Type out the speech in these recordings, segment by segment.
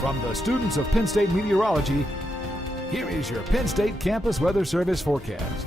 From the students of Penn State Meteorology, here is your Penn State Campus Weather Service forecast.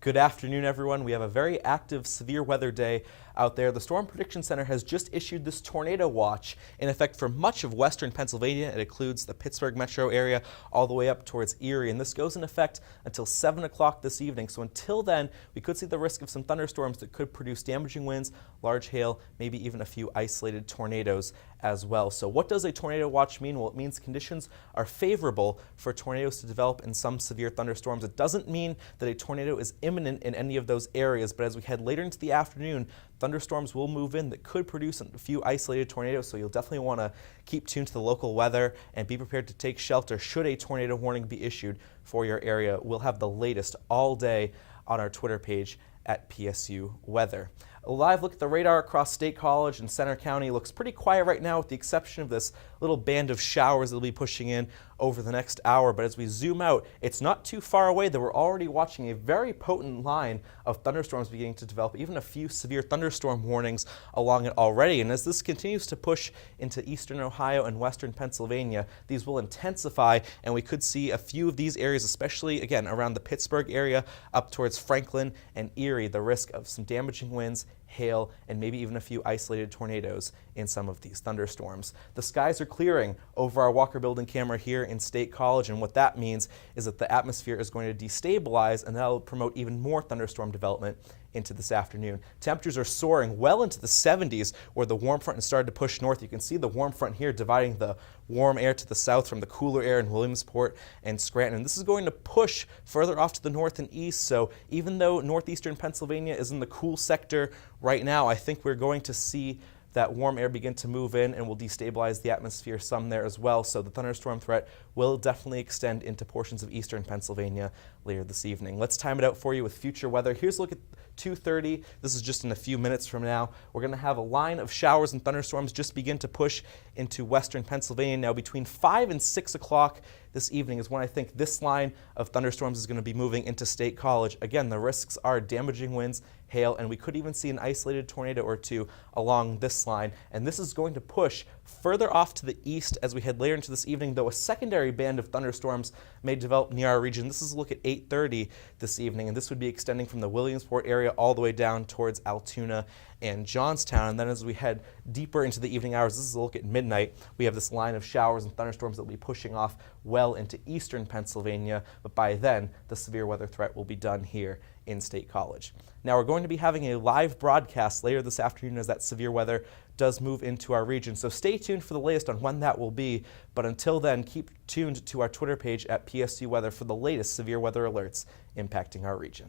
Good afternoon, everyone. We have a very active severe weather day out there. The Storm Prediction Center has just issued this tornado watch in effect for much of western Pennsylvania. It includes the Pittsburgh metro area all the way up towards Erie, and this goes in effect until 7 o'clock this evening. So until then, we could see the risk of some thunderstorms that could produce damaging winds, large hail, maybe even a few isolated tornadoes as well. So what does a tornado watch mean? Well, it means conditions are favorable for tornadoes to develop in some severe thunderstorms. It doesn't mean that a tornado is imminent in any of those areas, but as we head later into the afternoon, thunderstorms will move in that could produce a few isolated tornadoes, so you'll definitely want to keep tuned to the local weather and be prepared to take shelter should a tornado warning be issued for your area. We'll have the latest all day on our Twitter page at PSU Weather. A live look at the radar across State College and Center County looks pretty quiet right now with the exception of this little band of showers that will be pushing in over the next hour. But as we zoom out, it's not too far away that we're already watching a very potent line of thunderstorms beginning to develop, even a few severe thunderstorm warnings along it already. And as this continues to push into eastern Ohio and western Pennsylvania, these will intensify, and we could see a few of these areas, especially again around the Pittsburgh area up towards Franklin and Erie, the risk of some damaging winds, hail, and maybe even a few isolated tornadoes in some of these thunderstorms. The skies are clearing over our Walker Building camera here in State College, and what that means is that the atmosphere is going to destabilize, and that will promote even more thunderstorm development into this afternoon. Temperatures are soaring well into the 70s where the warm front has started to push north. You can see the warm front here dividing the warm air to the south from the cooler air in Williamsport and Scranton. And this is going to push further off to the north and east, so even though northeastern Pennsylvania is in the cool sector right now, I think we're going to see that warm air begin to move in and will destabilize the atmosphere some there as well. So the thunderstorm threat will definitely extend into portions of eastern Pennsylvania later this evening. Let's time it out for you with future weather. Here's a look at 2:30. This is just in a few minutes from now. We're going to have a line of showers and thunderstorms just begin to push into western Pennsylvania. Now between 5 and 6 o'clock this evening is when I think this line of thunderstorms is going to be moving into State College. Again, the risks are damaging winds, hail, and we could even see an isolated tornado or two along this line. And this is going to push further off to the east as we head later into this evening, though a secondary band of thunderstorms may develop near our region. This is a look at 8:30 this evening, and this would be extending from the Williamsport area all the way down towards Altoona and Johnstown. And then as we head deeper into the evening hours, this is a look at midnight, we have this line of showers and thunderstorms that will be pushing off well into eastern Pennsylvania, but by then the severe weather threat will be done here in State College. Now we're going to be having a live broadcast later this afternoon as that severe weather does move into our region, so stay tuned for the latest on when that will be. But until then, keep tuned to our Twitter page at PSU Weather for the latest severe weather alerts impacting our region.